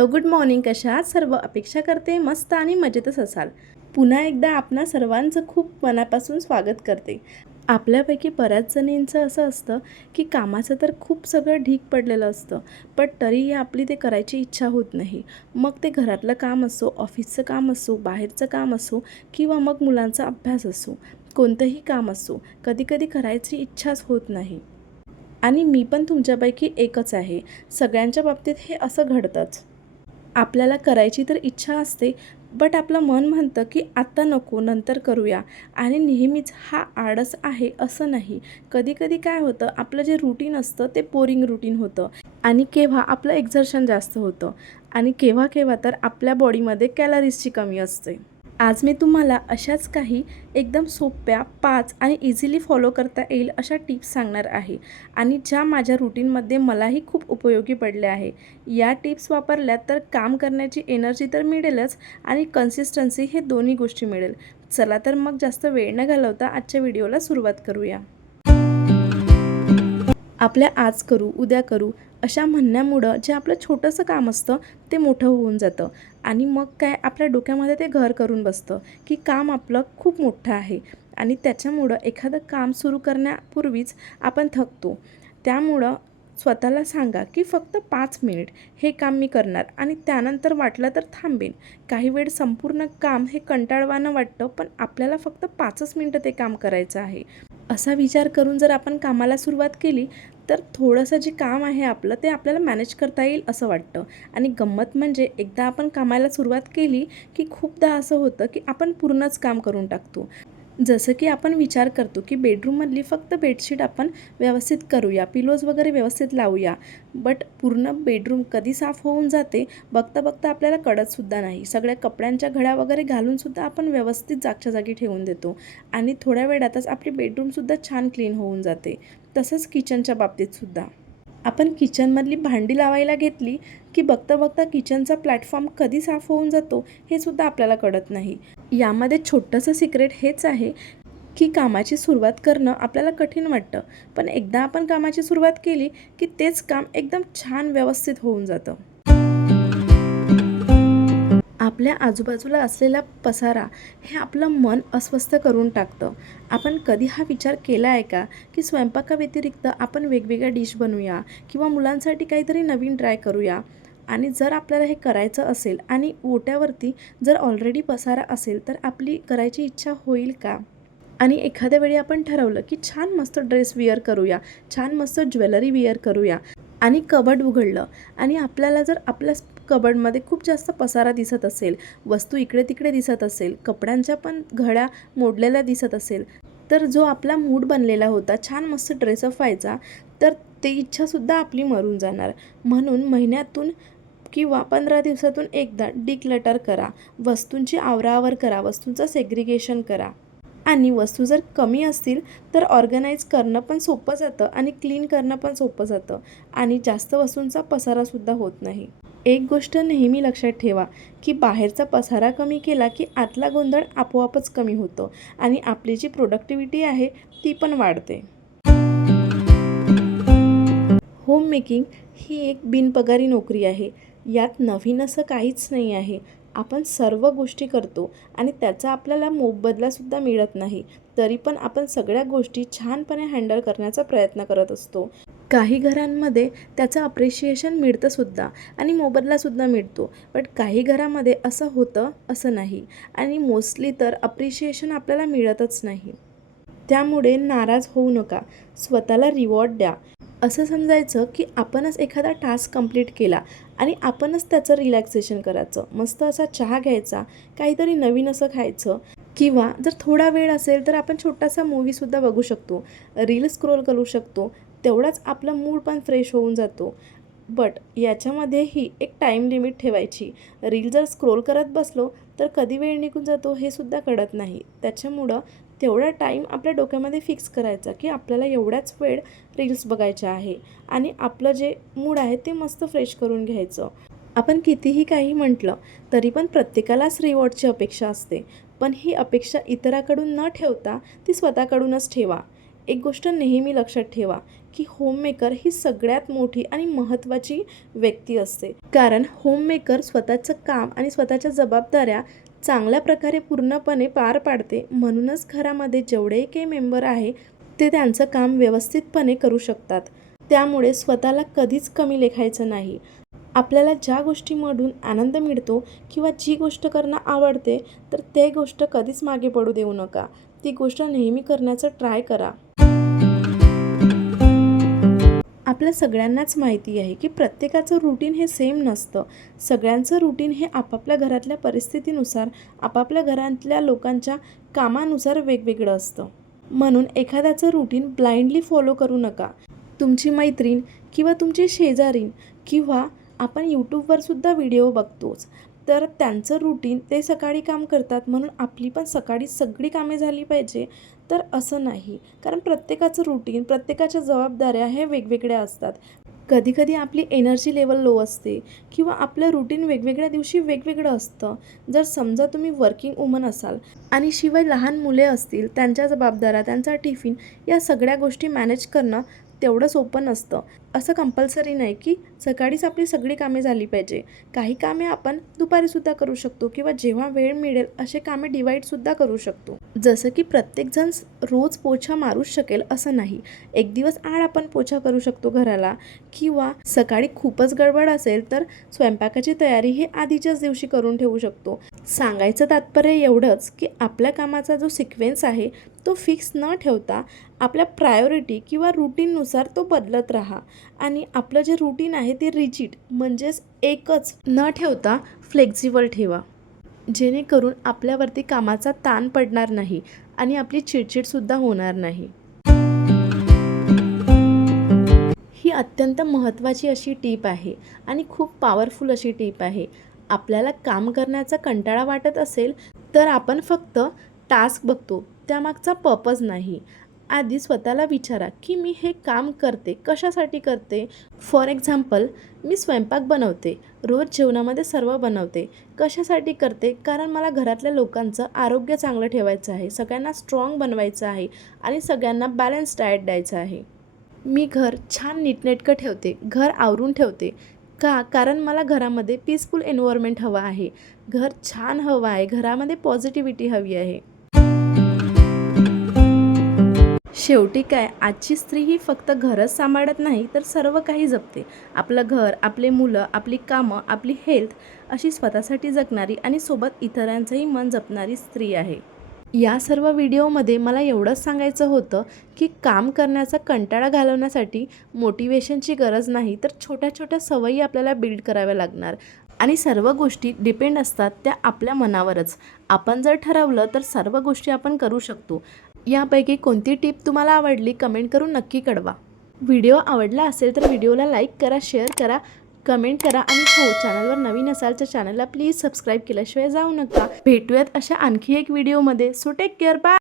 Hello, good morning. कशा आहात सर्व? अपेक्षा करते मस्त आणि मजेतच असाल. पुन्हा एकदा आपणा सर्वांचं खूप मनापासून स्वागत करते. आपल्यापैकी बऱ्याच जणींचं असं असतं की कामाचं तर खूप सगळं ढीग पडलेलं असतं, पण तरीही आपली ते करायची इच्छा होत नाही. मग ते घरातलं काम असो, ऑफिसचं काम असो, बाहेरचं काम असो किंवा मग मुलांचा अभ्यास असो, कोणतंही काम असो, कधीकधी करायची इच्छाच होत नाही. आणि मी पण तुमच्यापैकी एकच आहे. सगळ्यांच्या बाबतीत हे असं घडतंच. आपल्याला करायची तर इच्छा असते, बट आपलं मन म्हणतं की आत्ता नको, नंतर करूया. आणि नेहमीच हा आळस आहे असं नाही. कधी-कधी काय होतं, आपलं जे रूटीन असतं ते बोरिंग रूटीन होतं आणि केव्हा आपलं एक्झर्शन जास्त होतं आणि केव्हा-केव्हा तर आपल्या बॉडीमध्ये कॅलरीजची कमी असते. आज मी तुम्हाला अशाच काही एकदम सोप्या 5 आणि इझिली फॉलो करता येईल अशा टिप्स सांगणार आहे आणि ज्या माझ्या रूटीनमध्ये मलाही खूप उपयोगी पडल्या आहे. या टिप्स वापरल्या तर काम करण्याची एनर्जी तर मिळेलच आणि कन्सिस्टन्सी हे दोन्ही गोष्टी मिळेल. चला तर मग जास्त वेळ न घालवता आजच्या व्हिडिओला सुरुवात करूया. आपल्या आज करू, उद्या करू अशा म्हणण्यामुळं जे आपलं छोटंसं काम असतं ते मोठं होऊन जातं आणि मग काय आपल्या डोक्यामध्ये ते घर करून बसतं की काम आपलं खूप मोठं आहे आणि त्याच्यामुळं एखादं काम सुरू करण्यापूर्वीच आपण थकतो. त्यामुळं स्वतःला सांगा की फक्त 5 मिनिट हे काम मी करणार आणि त्यानंतर वाटलं तर थांबेन. काही वेळ संपूर्ण काम हे कंटाळवाणं वाटतं, पण आपल्याला फक्त 5च मिनिटं ते काम करायचं आहे. असा विचार करून जर आपण कामाला सुरुवात केली तर थोडंसं जे काम आहे आपलं ते आपल्याला मॅनेज करता येईल असं वाटतं. आणि गंमत म्हणजे एकदा आपण कामाला सुरुवात केली की खूपदा असं होतं की आपण पूर्णच काम करून टाकतो. जसं की आपण विचार करतो की बेडरूममधली फक्त बेडशीट आपण व्यवस्थित करूया, पिलोज वगैरे व्यवस्थित लावूया, बट पूर्ण बेडरूम कधी साफ होऊन जाते बघता बघता आपल्याला कळतसुद्धा नाही. सगळ्या कपड्यांच्या घड्या वगैरे घालूनसुद्धा आपण व्यवस्थित जागच्या जागी ठेवून देतो आणि थोड्या वेळातच आपली बेडरूमसुद्धा छान क्लीन होऊन जाते. तसंच किचनच्या बाबतीतसुद्धा आपण किचनमधली भांडी लावायला घेतली की बघता बघता किचनचा प्लॅटफॉर्म कधी साफ होऊन जातो हे सुद्धा आपल्याला कळत नाही. यामध्ये छोटंसं सिक्रेट हेच आहे की कामाची सुरुवात करणं आपल्याला कठीण वाटतं, पण एकदा आपण कामाची सुरुवात केली की तेच काम एकदम छान व्यवस्थित होऊन जातं. आपल्या आजूबाजूला असलेला पसारा हे आपलं मन अस्वस्थ करून टाकतं. आपण कधी हा विचार केला आहे का की स्वयंपाकाव्यतिरिक्त आपण वेगवेगळ्या डिश बनवूया किंवा मुलांसाठी काहीतरी नवीन ट्राय करूया. आणि जर आपल्याला हे करायचं असेल आणि ओट्यावरती जर ऑलरेडी पसारा असेल तर आपली करायची इच्छा होईल का? आणि एखाद्या वेळी आपण ठरवलं की छान मस्त ड्रेस विअर करूया, छान मस्त ज्वेलरी विअर करूया आणि कबर्ड उघडलं आणि आपल्याला जर आपल्या कबर्डमध्ये खूप जास्त पसारा दिसत असेल, वस्तू इकडे तिकडे दिसत असेल, कपड्यांच्या पण घड्या मोडलेल्या दिसत असेल, तर जो आपला मूड बनलेला होता छान मस्त ड्रेसअप व्हायचा, तर ते इच्छासुद्धा आपली मरून जाणार. म्हणून महिन्यातून किंवा 15 दिवसातून एकदा डिक्लटर करा, वस्तूंची आवराआवर करा, वस्तूंचं सेग्रिगेशन करा. आणि वस्तू जर कमी असतील तर ऑर्गनाईज करणं पण सोपं जातं आणि क्लीन करणं पण सोपं जातं आणि जास्त वस्तूंचा पसारासुद्धा होत नाही. एक गोष्ट नेहमी लक्षात ठेवा की बाहेरचा पसारा कमी केला की आतला गोंधळ आपोआपच कमी होतो आणि आपली जी प्रोडक्टिव्हिटी आहे ती पण वाढते. होम मेकिंग ही एक बिनपगारी नोकरी आहे. यात नवीन असं काहीच नाही आहे. आपण सर्व गोष्टी करतो आणि त्याचा आपल्याला मोबदलासुद्धा मिळत नाही. तरी पण आपण सगळ्या गोष्टी छानपणे हँडल करण्याचा प्रयत्न करत असतो. काही घरांमध्ये त्याचं अप्रिशिएशन मिळतंसुद्धा आणि मोबदलासुद्धा मिळतो. बट काही घरामध्ये असं होतं असं नाही आणि मोस्टली तर अप्रिशिएशन आपल्याला मिळतच नाही. त्यामुळे नाराज होऊ नका. स्वतःला रिवॉर्ड द्या. असं समजायचं की आपणच एखादा टास्क कंप्लीट केला आणि आपणच त्याचं रिलॅक्सेशन करायचं. मस्त असा चहा घ्यायचा, काहीतरी नवीन असं खायचं किंवा जर थोडा वेळ असेल तर आपण छोटासा मूव्हीसुद्धा बघू शकतो, रील स्क्रोल करू शकतो. तेवढाच आपला मूड पण फ्रेश होऊन जातो. बट याच्यामध्येही एक टाईम लिमिट ठेवायची. रील जर स्क्रोल करत बसलो तर कधी वेळ निघून जातो हे सुद्धा कळत नाही. त्याच्यामुळं तेवढा टाईम आपल्या डोक्यामध्ये फिक्स करायचा की आपल्याला एवढाच वेळ रील्स बघायच्या आहे आणि आपलं जे मूड आहे ते मस्त फ्रेश करून घ्यायचं. आपण कितीही काही म्हटलं तरी पण प्रत्येकालाच रिवॉर्डची अपेक्षा असते, पण ही अपेक्षा इतराकडून न ठेवता ती स्वतःकडूनच ठेवा. एक गोष्ट नेहमी लक्षात ठेवा की होममेकर ही सगळ्यात मोठी आणि महत्त्वाची व्यक्ती असते, कारण होममेकर स्वतःचं काम आणि स्वतःच्या जबाबदाऱ्या चांगल्या प्रकारे पूर्णपणे पार पाडते. म्हणूनच घरामध्ये जेवढेही काही मेंबर आहे ते त्यांचं काम व्यवस्थितपणे करू शकतात. त्यामुळे स्वतःला कधीच कमी लेखायचं नाही. आपल्याला ज्या गोष्टीमधून आनंद मिळतो किंवा जी गोष्ट करणं आवडते तर ते गोष्ट कधीच मागे पडू देऊ नका. ती गोष्ट नेहमी करण्याचं ट्राय करा. आपल्या सगळ्यांनाच माहिती आहे की प्रत्येकाचं रूटीन हे सेम नसतं. सगळ्यांचं रूटीन हे आपापल्या घरातल्या परिस्थितीनुसार, आपापल्या घरातल्या लोकांच्या कामानुसार वेगवेगळं असतं. म्हणून एखाद्याचं रूटीन ब्लाइंडली फॉलो करू नका. तुमची मैत्रीण किंवा तुमची शेजारीण किंवा आपण यूट्यूबवर सुद्धा व्हिडिओ बघतोच, तर त्यांचं रूटीन ते सकाळी काम करतात म्हणून आपली पण सकाळी सगळी कामे झाली पाहिजे, तर असं नाही. कारण प्रत्येकाचं रूटीन, प्रत्येकाच्या जबाबदाऱ्या हे वेगवेगळ्या असतात. कधीकधी आपली एनर्जी लेवल लो असते किंवा आपलं रूटीन वेगवेगळ्या दिवशी वेगवेगळं असतं. जर समजा तुम्ही वर्किंग वुमन असाल आणि शिवाय लहान मुले असतील, त्यांच्या जबाबदाऱ्या, त्यांचा टिफिन या सगळ्या गोष्टी मॅनेज करणं तेवढं सोपं नसतं. असं कंपल्सरी नाही की सकाळीच आपली सगळी कामे झाली पाहिजे. काही कामे आपण दुपारीसुद्धा करू शकतो किंवा जेव्हा वेळ मिळेल असे कामे डिवाईडसुद्धा करू शकतो. जसं की प्रत्येकजण रोज पोछा मारूच शकेल असं नाही. एक दिवस आड आपण पोछा करू शकतो घराला, किंवा सकाळी खूपच गडबड असेल तर स्वयंपाकाची तयारी ही आधीच्याच दिवशी करून ठेवू शकतो. सांगायचं तात्पर्य एवढंच की आपल्या कामाचा जो सिक्वेन्स आहे तो फिक्स न ठेवता आपल्या प्रायोरिटी किंवा रूटीननुसार तो बदलत राहा. आणि आपलं जे रूटीन आहे ते रिजिड म्हणजेच एकच न ठेवता फ्लेक्झिबल ठेवा, जेणेकरून आपल्यावरती कामाचा ताण पडणार नाही आणि आपली चिडचिडसुद्धा होणार नाही. ही अत्यंत महत्त्वाची अशी टीप आहे आणि खूप पॉवरफुल अशी टीप आहे. आपल्याला काम करण्याचा कंटाळा वाटत असेल तर आपण फक्त टास्क बघतो, त्यामागचा पर्पज नाही. आधी स्वतःला विचारा की मी हे काम करते कशासाठी करते. फॉर एक्झाम्पल, मी स्वयंपाक बनवते, रोज जेवणामध्ये सर्व बनवते, कशासाठी करते? कारण मला घरातल्या लोकांचं आरोग्य चांगलं ठेवायचं आहे, सगळ्यांना स्ट्रॉंग बनवायचं आहे आणि सगळ्यांना बॅलन्स डाएट द्यायचं आहे. मी घर छान नीटनेटकं ठेवते, घर आवरून ठेवते. का? कारण मला घरामध्ये पीसफुल एन्व्हायरमेंट हवं आहे, घर छान हवं आहे, घरामध्ये पॉझिटिव्हिटी हवी आहे. शेवटी काय, आजची स्त्री ही फक्त घरच सांभाळत नाही तर सर्व काही जपते. आपलं घर, आपले मुलं, आपली कामं, आपली हेल्थ अशी स्वतःसाठी जगणारी आणि सोबत इतरांचंही मन जपणारी स्त्री आहे. या सर्व व्हिडिओमध्ये मला एवढंच सांगायचं होतं की काम करण्याचा कंटाळा घालवण्यासाठी मोटिवेशनची गरज नाही, तर छोट्या छोट्या सवयी आपल्याला बिल्ड कराव्या लागणार. आणि सर्व गोष्टी डिपेंड असतात त्या आपल्या मनावरच. आपण जर ठरवलं तर सर्व गोष्टी आपण करू शकतो. यापैकी कोणती टिप तुम्हाला आवडली कमेंट करून नक्की कळवा. व्हिडिओ आवडला असेल तर व्हिडिओला लाईक करा, शेअर करा, कमेंट करा आणि हो, चॅनलवर नवीन असाल तर चॅनलला प्लीज सबस्क्राईब केल्याशिवाय जाऊ नका. भेटूयात अशा आणखी एक व्हिडिओमध्ये. So take care, bye.